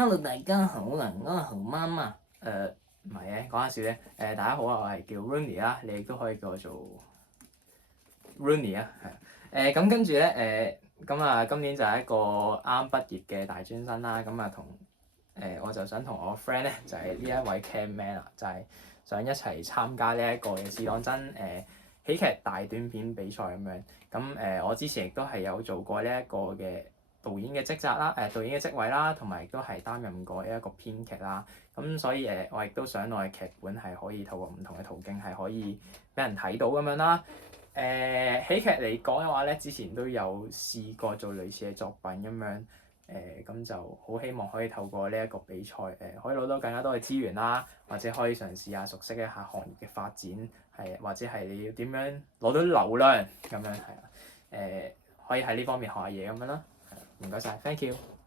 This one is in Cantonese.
Hello，大家好啊，我係熊媽媽。唔係嘅，講下笑啫。大家好啊，我係叫 Rooney 啦，你亦都可以叫我做 Rooney 啊，係。咁跟住咧，咁啊，今年就係一個啱畢業嘅大專生啦。咁啊，我就想同我 friend 咧，就係呢一位 camman 啊，就係想一齊參加呢一個嘅試當真喜劇大短片比賽咁樣。咁我之前亦都係有做過呢一個嘅導演嘅職責啦，導演嘅職位啦，同埋亦都係擔任過一個編劇啦。咁所以我亦都想我嘅劇本係可以透過唔同嘅途徑係可以俾人睇到咁樣啦。喜劇嚟講嘅話咧，之前都有試過做類似嘅作品咁樣。咁就好希望可以透過呢一個比賽，可以攞到更加多嘅資源啦，或者可以嘗試下熟悉一下行業嘅發展，或者係你要點樣攞到流量咁樣係啊。可以喺呢方面學下嘢咁樣啦。唔該晒 ，thank you。